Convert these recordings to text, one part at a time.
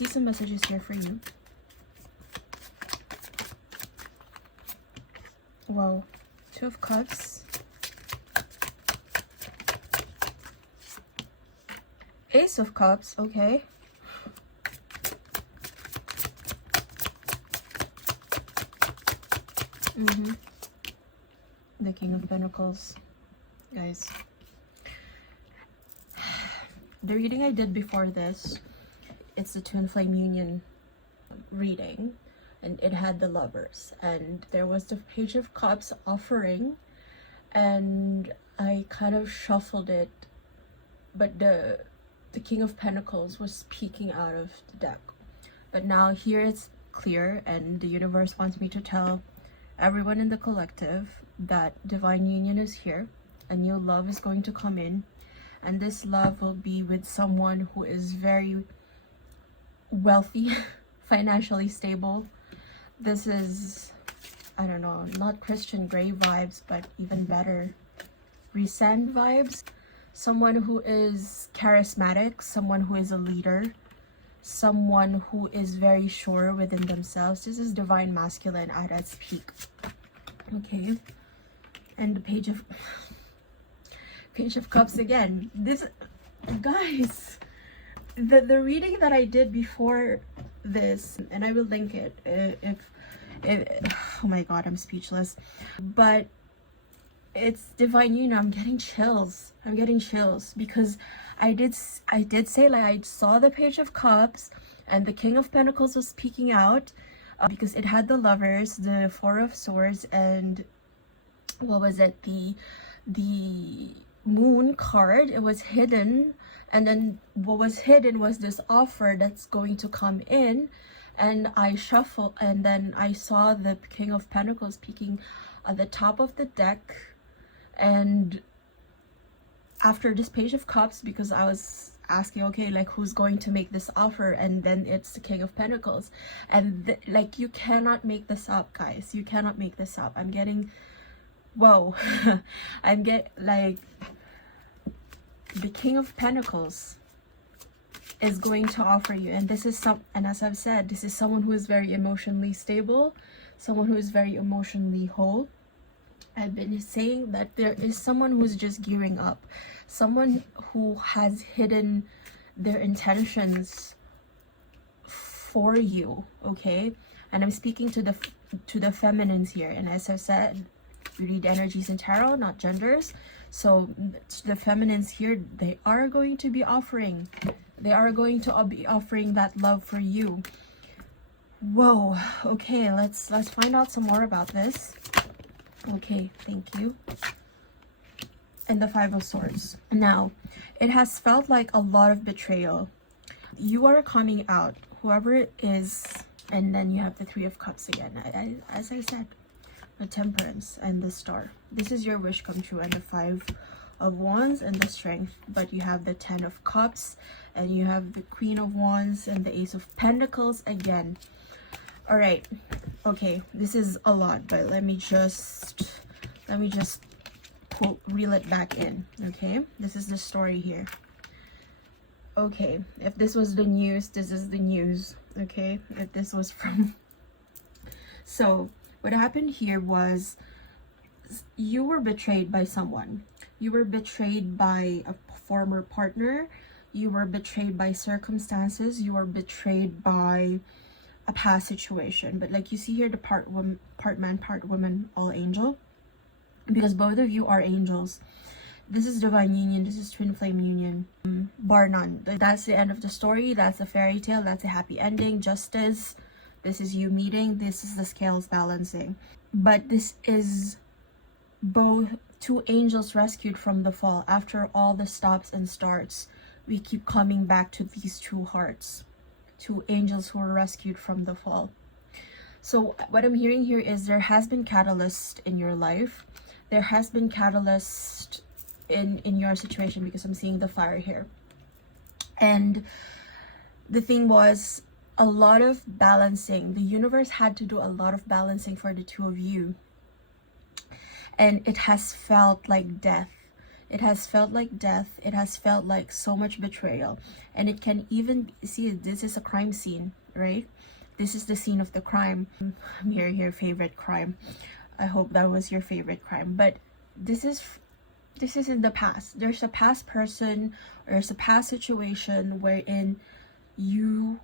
see some messages here for you. Whoa. Two of Cups. Ace of Cups. Okay. The King of Pentacles. Guys. The reading I did before this, it's the Twin Flame Union reading. And it had the Lovers, and there was the Page of Cups offering, and I kind of shuffled it, but the King of Pentacles was peeking out of the deck. But now here it's clear, and the universe wants me to tell everyone in the collective that divine union is here. A new love is going to come in, and this love will be with someone who is very wealthy, financially stable. This is, I don't know, not Christian Grey vibes, but even better, Resend vibes. Someone who is charismatic, someone who is a leader, someone who is very sure within themselves. This is divine masculine at its peak. Okay, and the Page of Cups again. This, guys, the reading that I did before this, and I will link it if oh my god, I'm speechless, but it's divine union. I'm getting chills because I did say, like, I saw the Page of Cups and the King of Pentacles was peeking out because it had the Lovers, the Four of Swords, and what was it, the Moon card. It was hidden, and then what was hidden was this offer that's going to come in. And I shuffled, and then I saw the King of Pentacles peeking at the top of the deck. And after this Page of Cups, because I was asking, okay, like, who's going to make this offer, and then it's the King of Pentacles. And like, you cannot make this up, guys. You cannot make this up. I'm getting, whoa. I'm like, the King of Pentacles is going to offer you, and this is and as I've said, this is someone who is very emotionally stable, someone who is very emotionally whole. I've been saying that there is someone who's just gearing up, someone who has hidden their intentions for you, okay? And I'm speaking to the feminines here, and as I've said, we read energies in tarot, not genders. So the feminines here, they are going to be offering that love for you. Whoa. Okay, let's find out some more about this. Okay, thank you. And the Five of Swords. Now, it has felt like a lot of betrayal. You are coming out, whoever it is, and then you have the Three of Cups again. As I said, the Temperance and the Star. This is your wish come true, and the Five of Wands and the Strength. But you have the Ten of Cups, and you have the Queen of Wands and the Ace of Pentacles again. All right, okay, this is a lot, but let me just reel it back in. Okay, this is the story here. Okay, if this was the news, this is the news. Okay, if this was from so what happened here was you were betrayed by someone. You were betrayed by a former partner. You were betrayed by circumstances. You were betrayed by a past situation. But like you see here, the part man, part woman, all angel, because both of you are angels. This is divine union. This is twin flame union, bar none. That's the end of the story. That's a fairy tale. That's a happy ending. Justice. This is you meeting. This is the scales balancing. But this is both two angels rescued from the fall. After all the stops and starts, we keep coming back to these two hearts, two angels who were rescued from the fall. So what I'm hearing here is there has been catalyst in your life. There has been catalyst in your situation, because I'm seeing the fire here. And the thing was, a lot of balancing. The universe had to do a lot of balancing for the two of you. And it has felt like death. It has felt like death. It has felt like so much betrayal. And it can even, see, this is a crime scene, right? This is the scene of the crime. I'm hearing your favorite crime. I hope that was your favorite crime. But this is in the past. There's a past person, or there's a past situation wherein you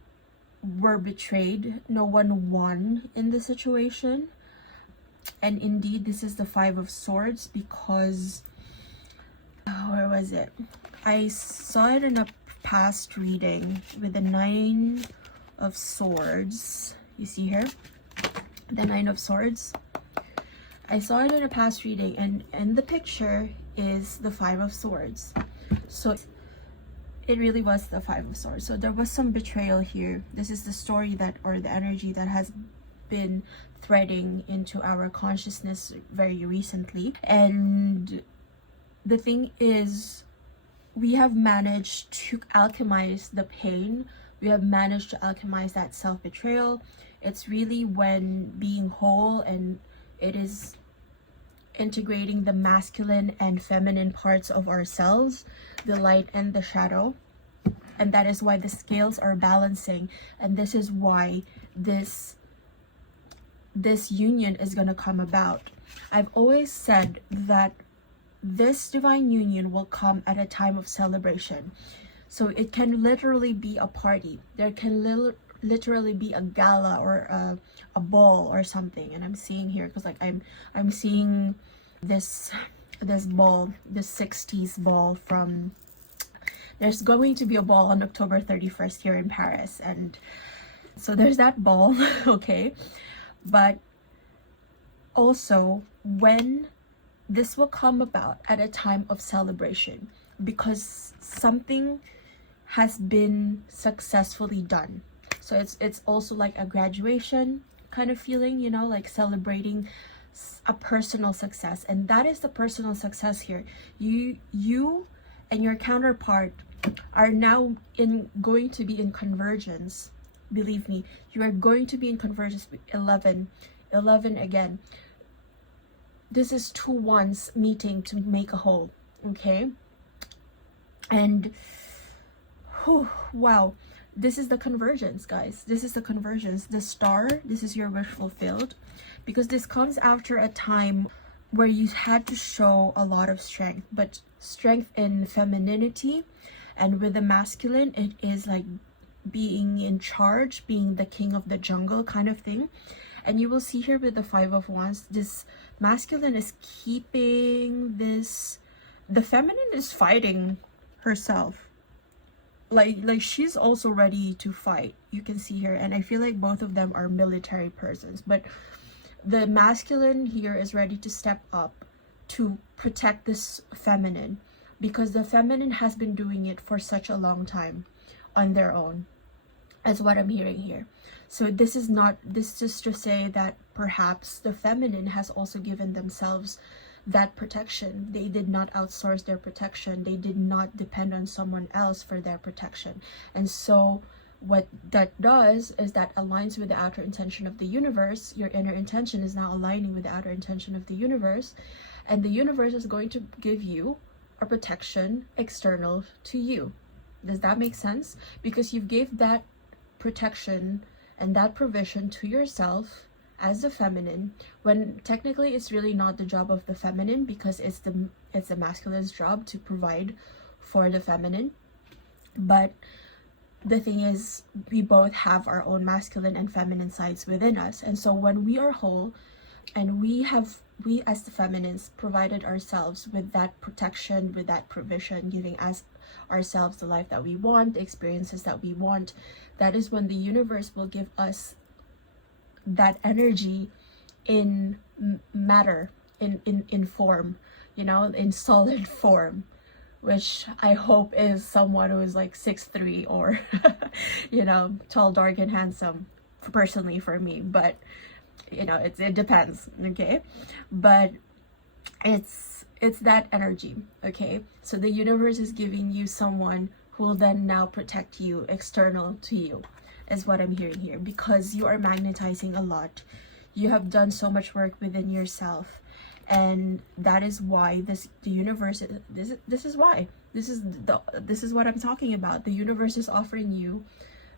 were betrayed. No one won in the situation. And indeed, this is the Five of Swords, because where was it? I saw it in a past reading with the Nine of Swords. You see here, the Nine of Swords. I saw it in a past reading, and the picture is the Five of Swords. So it really was the Five of Swords. So there was some betrayal here. This is the story that, or the energy that has been threading into our consciousness very recently. And the thing is, we have managed to alchemize the pain. We have managed to alchemize that self-betrayal. It's really when being whole, and it is integrating the masculine and feminine parts of ourselves, the light and the shadow. And that is why the scales are balancing. And this is why this union is going to come about. I've always said that this divine union will come at a time of celebration. So it can literally be a party. There can literally be a gala, or a ball or something. And I'm seeing here, because like I'm seeing this ball, this 60s ball from, there's going to be a ball on October 31st here in Paris. And so there's that ball, okay? But also, when this will come about at a time of celebration, because something has been successfully done. So it's also like a graduation kind of feeling, you know, like celebrating a personal success. And that is the personal success here. You and your counterpart are now going to be in convergence. Believe me, you are going to be in convergence with 11 again. This is two ones meeting to make a whole, okay? And wow, this is the convergence, guys. This is the convergence. The star, this is your wish fulfilled, because this comes after a time where you had to show a lot of strength, but strength in femininity. And with the masculine, it is like being in charge, being the king of the jungle kind of thing. And you will see here with the Five of Wands, this masculine is keeping this, the feminine is fighting herself. Like she's also ready to fight. You can see here, and I feel like both of them are military persons, but the masculine here is ready to step up to protect this feminine, because the feminine has been doing it for such a long time on their own, as what I'm hearing here. So this is to say that perhaps the feminine has also given themselves that protection. They did not outsource their protection. They did not depend on someone else for their protection. And so what that does is that aligns with the outer intention of the universe. Your inner intention is now aligning with the outer intention of the universe, and the universe is going to give you a protection external to you. Does that make sense? Because you gave that protection and that provision to yourself as the feminine, when technically it's really not the job of the feminine, because it's the masculine's job to provide for the feminine. But the thing is, we both have our own masculine and feminine sides within us. And so when we are whole, and we as the feminines provided ourselves with that protection, with that provision, giving us ourselves the life that we want, the experiences that we want, that is when the universe will give us that energy in matter, in form, you know, in solid form, which I hope is someone who is like 6'3" or you know, tall, dark, and handsome, personally for me. But you know, it depends, okay? But it's that energy, okay? So the universe is giving you someone who will then now protect you, external to you, is what I'm hearing here, because you are magnetizing a lot. You have done so much work within yourself, And that is why the universe, this is why, this is what I'm talking about. The universe is offering you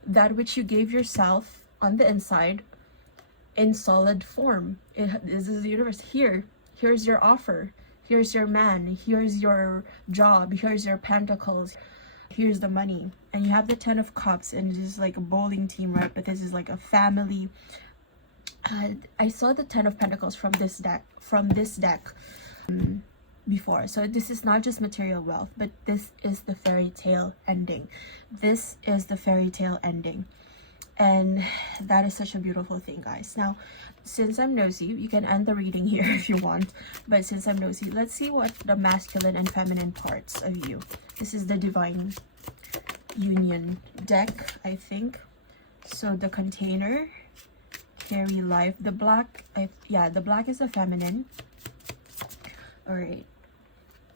that which you gave yourself on the inside in solid form. This is the universe. Here's your offer, here's your man, here's your job, here's your pentacles, here's the money. And you have the 10 of cups, and this is like a bowling team, right? But this is like a family. I saw the 10 of pentacles from this deck before. So this is not just material wealth, but this is the fairy tale ending. This is the fairy tale ending. And that is such a beautiful thing, guys. Now, since I'm nosy, you can end the reading here if you want. But since I'm nosy, let's see what the masculine and feminine parts of you. This is the Divine Union deck, I think. So the container, carry life. The black, the black is the feminine. All right.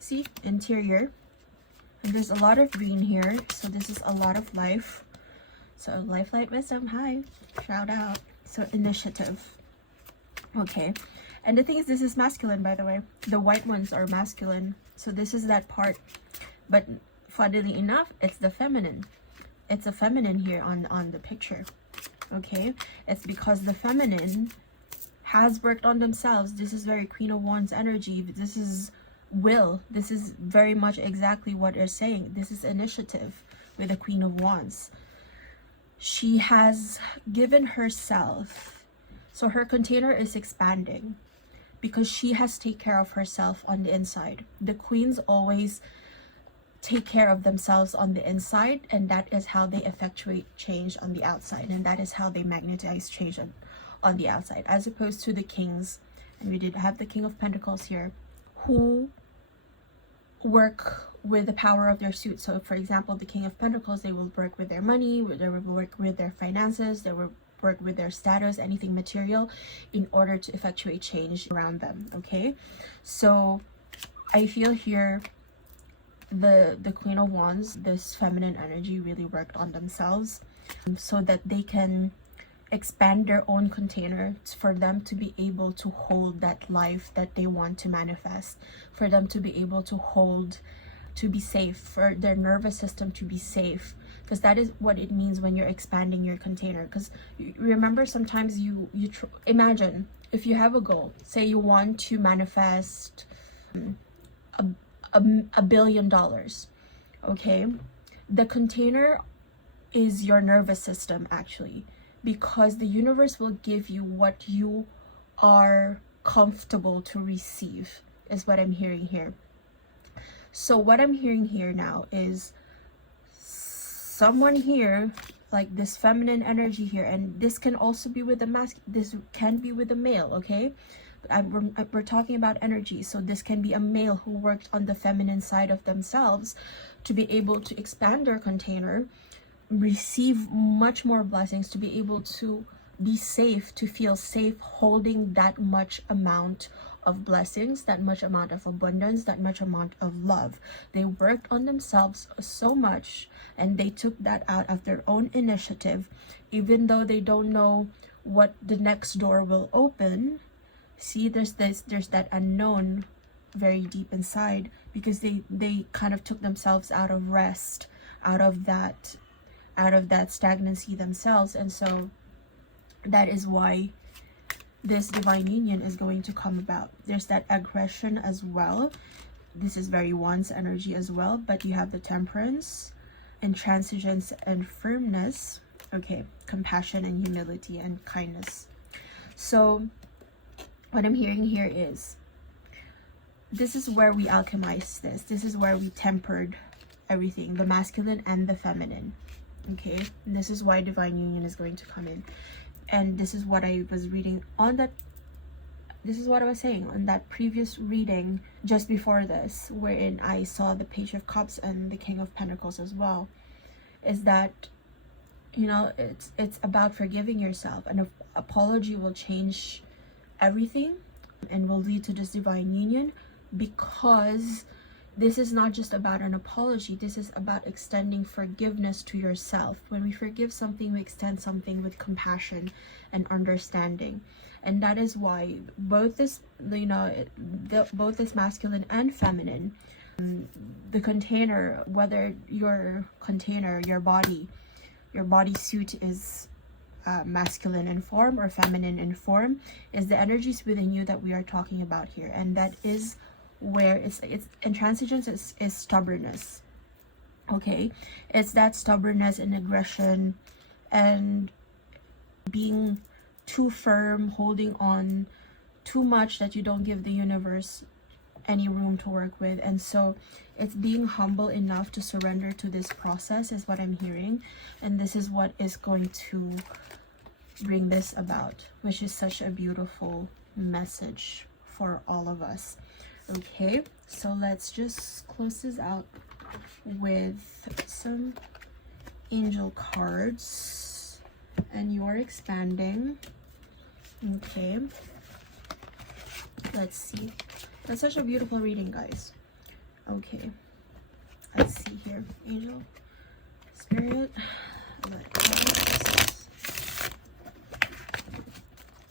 See, interior. And there's a lot of green here. So this is a lot of life. So Lifelight wisdom, hi, shout out. So initiative. Okay. And the thing is, this is masculine, by the way. The white ones are masculine. So this is that part. But funnily enough, it's the feminine. It's a feminine here on the picture. Okay. It's because the feminine has worked on themselves. This is very Queen of Wands energy. This is will. This is very much exactly what they're saying. This is initiative with the Queen of Wands. She has given herself, so her container is expanding because she has taken care of herself on the inside. The queens always take care of themselves on the inside, and that is how they effectuate change on the outside, and that is how they magnetize change on the outside, as opposed to the kings. And we did have the King of Pentacles here, who work with the power of their suit. So for example, the King of Pentacles, they will work with their money, they will work with their finances, they will work with their status, anything material, in order to effectuate change around them. Okay, so I feel here the Queen of Wands, this feminine energy, really worked on themselves so that they can expand their own container for them to be able to hold that life that they want to manifest, for them to be able to hold, to be safe, for their nervous system to be safe, because that is what it means when you're expanding your container. Because remember, sometimes you imagine if you have a goal, say you want to manifest $1 billion. Okay, the container is your nervous system, actually, because the universe will give you what you are comfortable to receive, is what I'm hearing here. So what I'm hearing here now is someone here, like this feminine energy here, and this can also be with the this can be with a male, okay? We're talking about energy, so this can be a male who worked on the feminine side of themselves to be able to expand their container, receive much more blessings, to be able to be safe, to feel safe holding that much amount of blessings, that much amount of abundance, that much amount of love. They worked on themselves so much, and they took that out of their own initiative, even though they don't know what the next door will open. See, there's that unknown very deep inside, because they kind of took themselves out of rest, out of that stagnancy themselves. And so that is why this divine union is going to come about. There's that aggression as well. This is very Wands energy as well, but you have the Temperance, intransigence and firmness. Okay, compassion and humility and kindness. So what I'm hearing here is, this is where we alchemize this. This is where we tempered everything, the masculine and the feminine. Okay, and this is why divine union is going to come in. And this is what I was reading on that, this is what I was saying on that previous reading just before this, wherein I saw the Page of Cups and the King of Pentacles as well, is that, you know, it's about forgiving yourself. An apology will change everything and will lead to this divine union, because this is not just about an apology. This is about extending forgiveness to yourself. When we forgive something, we extend something with compassion and understanding. And that is why both this, you know, both this masculine and feminine, the container, whether your container, your body suit is masculine in form or feminine in form, is the energies within you that we are talking about here. And that is where it's intransigence is stubbornness. Okay, it's that stubbornness and aggression and being too firm, holding on too much that you don't give the universe any room to work with. And so it's being humble enough to surrender to this process is what I'm hearing. And this is what is going to bring this about, which is such a beautiful message for all of us. Okay, so let's just close this out with some angel cards. And you're expanding. Okay, let's see. That's such a beautiful reading, guys. Okay, let's see here. Angel, spirit,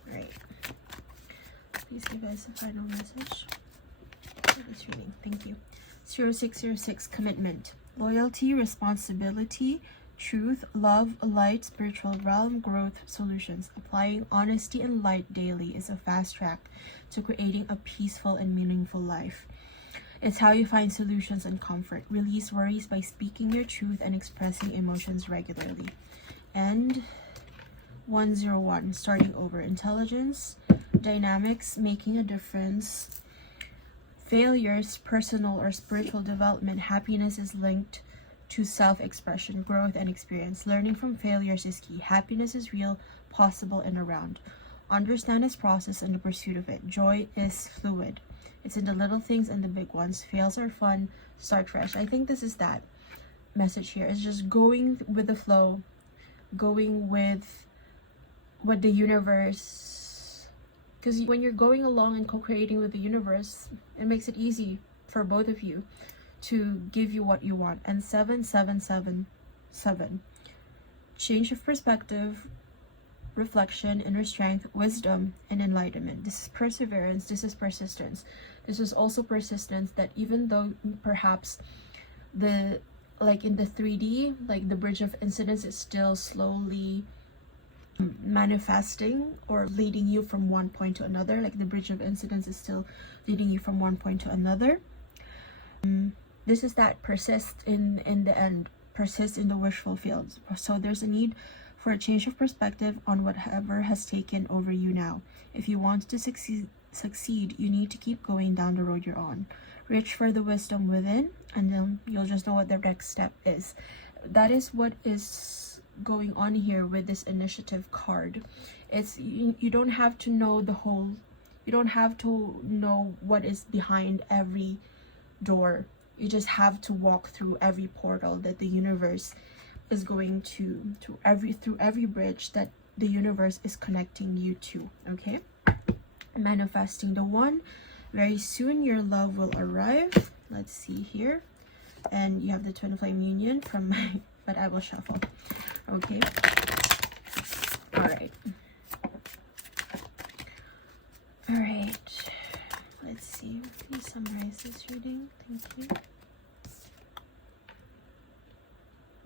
right. Please give us a final message for this reading. Thank you. 0606, commitment, loyalty, responsibility, truth, love, light, spiritual realm, growth, solutions. Applying honesty and light daily is a fast track to creating a peaceful and meaningful life. It's how you find solutions and comfort. Release worries by speaking your truth and expressing emotions regularly. And 101, starting over, intelligence, dynamics, making a difference, failures, personal or spiritual development. Happiness is linked to self-expression, growth, and experience. Learning from failures is key. Happiness is real, possible, and around. Understand its process and the pursuit of it. Joy is fluid. It's in the little things and the big ones. Fails are fun. Start fresh. I think this is that message here. It's just going with the flow, going with what the universe, because when you're going along and co-creating with the universe, it makes it easy for both of you to give you what you want. And 777, change of perspective, reflection, inner strength, wisdom, and enlightenment. This is perseverance. This is persistence. This is also persistence that even though perhaps like in the 3D, like the bridge of incidents is still slowly manifesting or leading you from one point to another, like the bridge of incidents is still leading you from one point to another. This is that persist in the end, persist in the wish fulfilled. So there's a need for a change of perspective on whatever has taken over you now. If you want to succeed, you need to keep going down the road you're on. Reach for the wisdom within, and then you'll just know what the next step is. That is what is going on here with this initiative card. It's you don't have to know the whole, you don't have to know what is behind every door. You just have to walk through every portal that the universe is going to through every bridge that the universe is connecting you to. Okay, manifesting the one. Very soon your love will arrive. Let's see here. And you have the twin flame union from my, but I will shuffle. Okay, all right, let's see. Please summarize this reading. Thank you.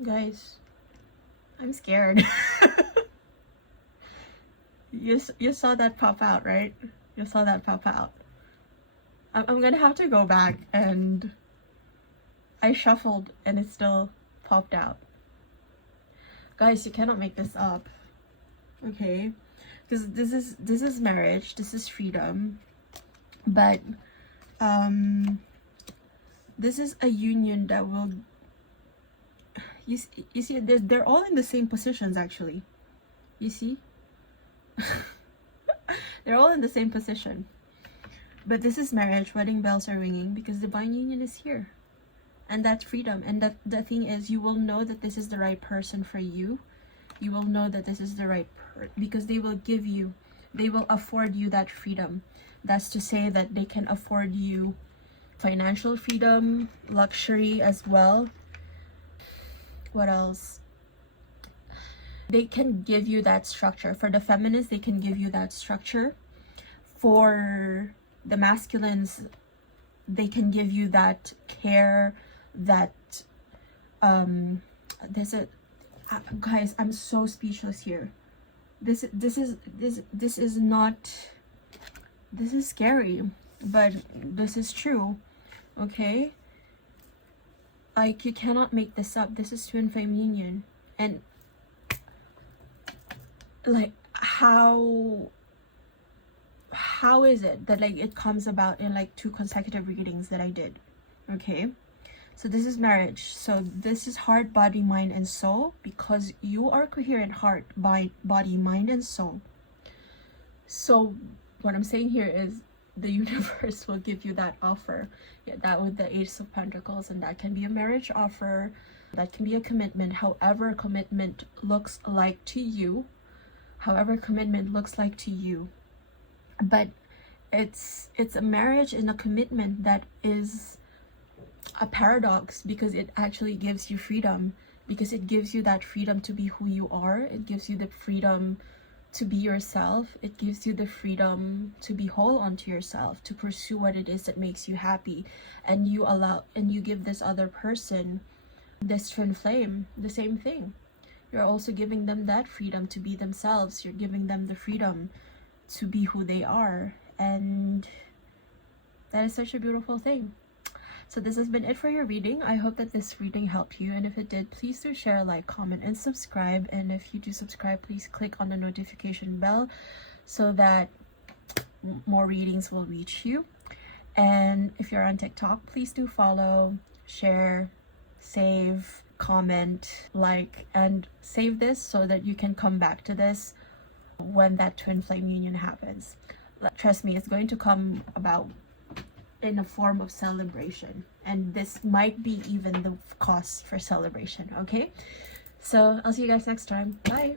Guys, I'm scared. You saw that pop out, right? You saw that pop out. I'm gonna have to go back, and I shuffled and it still popped out. Guys, you cannot make this up. Okay, because this is marriage, this is freedom, but this is a union that will, you see, they're all in the same positions actually. You see? They're all in the same position. But this is marriage. Wedding bells are ringing because divine union is here. And that's freedom. And that the thing is, you will know that this is the right person for you. You will know that this is the right because they will give you, they will afford you that freedom. That's to say that they can afford you financial freedom, luxury as well. What else? They can give you that structure. For the feminists, they can give you that structure. For the masculines, they can give you that care, that guys, I'm so speechless here. This is not, this is scary, but this is true. Okay, like, you cannot make this up. This is twin flame union. And like, how is it that like it comes about in like 2 consecutive readings that I did? Okay, so this is marriage. So this is heart, body, mind, and soul, because you are coherent heart, body, mind, and soul. So what I'm saying here is the universe will give you that offer. Yeah, that with the Ace of Pentacles, and that can be a marriage offer, that can be a commitment, however commitment looks like to you, but it's a marriage and a commitment that is a paradox, because it actually gives you freedom, because it gives you that freedom to be who you are. It gives you the freedom to be yourself. It gives you the freedom to be whole onto yourself, to pursue what it is that makes you happy. And you give this other person, this twin flame, the same thing. You're also giving them that freedom to be themselves. You're giving them the freedom to be who they are, and that is such a beautiful thing. So this has been it for your reading. I hope that this reading helped you, and if it did, please do share, like, comment, and subscribe. And if you do subscribe, please click on the notification bell so that more readings will reach you. And if you're on TikTok, please do follow, share, save, comment, like, and save this so that you can come back to this when that twin flame union happens. Trust me, it's going to come about in a form of celebration, and this might be even the cause for celebration. Okay, so I'll see you guys next time. Bye.